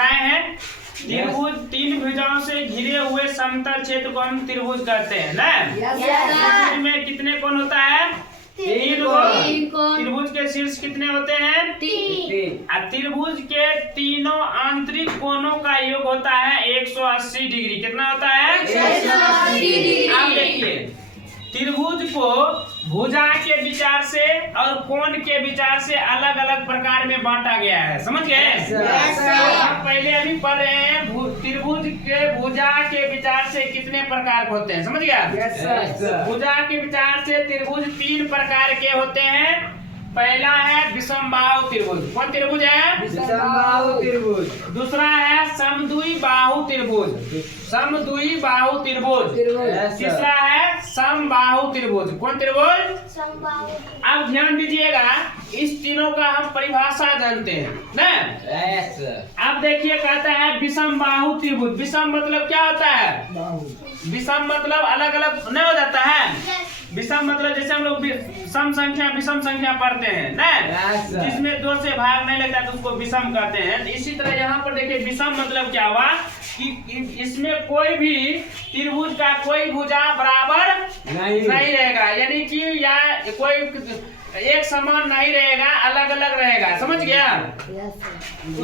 दिखाए हैं। त्रिभुज तीन भुजाओं से घिरे हुए समतल क्षेत्र को हम त्रिभुज कहते हैं ना। त्रिभुज में कितने कोण होता है? 3 कोण। त्रिभुज के शीर्ष कितने होते हैं? 3। त्रिभुज के तीनों आंतरिक कोणों का योग होता है 180 डिग्री। कितना होता है? 180 डिग्री। अब देखिए, त्रिभुज को भुजा के विचार से और कोण के विचार से अलग अलग प्रकार में बांटा गया है। समझ गए? हम पहले अभी पढ़ रहे हैं त्रिभुज के भुजा के विचार से कितने प्रकार के होते हैं। समझ गया? भुजा के विचार से त्रिभुज 3 प्रकार के होते हैं। पहला है विषमबाहु त्रिभुज। कौन त्रिभुज है? विषमबाहु त्रिभुज। दूसरा है समद्विबाहु त्रिभुज। समद्विबाहु त्रिभुज। तीसरा है समबाहु त्रिभुज। कौन त्रिभुज? समबाहु। अब ध्यान दीजिएगा, इस तीनों का हम परिभाषा जानते हैं ना। अब देखिए, कहता है विषमबाहु त्रिभुज। विषम मतलब क्या होता है? विषम मतलब अलग अलग नहीं हो जाता है। विषम मतलब जैसे हम लोग सम संख्या विषम संख्या पढ़ते हैं ना, जिसमें 2 से भाग नहीं लगता तो उसको विषम कहते हैं। इसी तरह यहाँ पर देखिए, विषम मतलब क्या हुआ कि इसमें कोई भी त्रिभुज का कोई भुजा बराबर नहीं रहेगा, यानी कि या कोई एक समान नहीं रहेगा, अलग अलग रहेगा। समझ गया?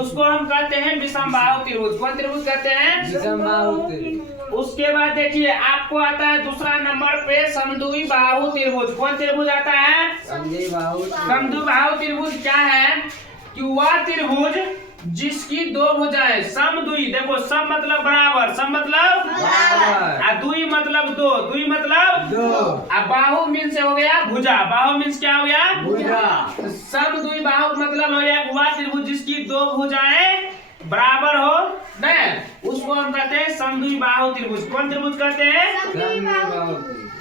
उसको हम कहते हैं विषमबाहु त्रिभुज। कौन त्रिभुज कहते हैं? विषमबाहु त्रिभुज। उसके बाद देखिए, आपको आता है दूसरा नंबर पे समद्विबाहु त्रिभुज। कौन त्रिभुज आता है? समद्विबाहु त्रिभुज क्या है कि वह त्रिभुज जिसकी 2 भुजाएं समद्वि, देखो सम मतलब बराबर, सम मतलब बराबर, द्वि मतलब 2, द्वि मतलब 2, अब बाहु मीन से हो गया भुजा। बाहु मीन्स क्या हो गया? भुजा। समद्विबाहु मतलब हो गया वह त्रिभुज जिसकी 2 भुजाएं बराबर हो न, उसको हम कहते हैं समद्विबाहु त्रिभुज। कौन त्रिभुज कहते हैं?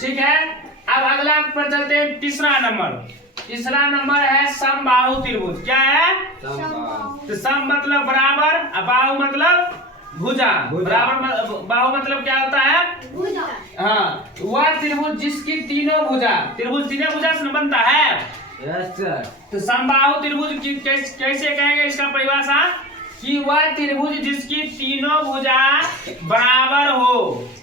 ठीक है। अब अगला पर चलते हैं, तीसरा नंबर। तीसरा नंबर है समबाहु त्रिभुज। क्या है? तो सम मतलब बराबर, बाहु मतलब भुजा। बराबर बाहु मतलब क्या होता है? भुजा। हाँ, वह त्रिभुज जिसकी तीनों भुजा, त्रिभुज तीनों भुजा से बनता है। तो समबाहु त्रिभुज कैसे कहेंगे? इसका परिभाषा कि वह त्रिभुज जिसकी तीनों भुजा बराबर हो।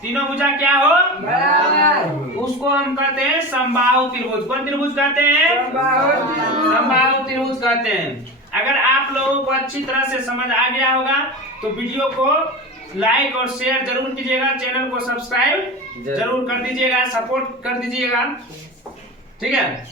तीनों भुजा क्या हो? बराबर। उसको हम कहते हैं समबाहु त्रिभुज। कौन त्रिभुज कहते हैं? समबाहु त्रिभुज कहते हैं। अगर आप लोगों को अच्छी तरह से समझ आ गया होगा तो वीडियो को लाइक और शेयर जरूर कीजिएगा, चैनल को सब्सक्राइब जरूर कर दीजिएगा, सपोर्ट कर दीजिएगा। ठीक है।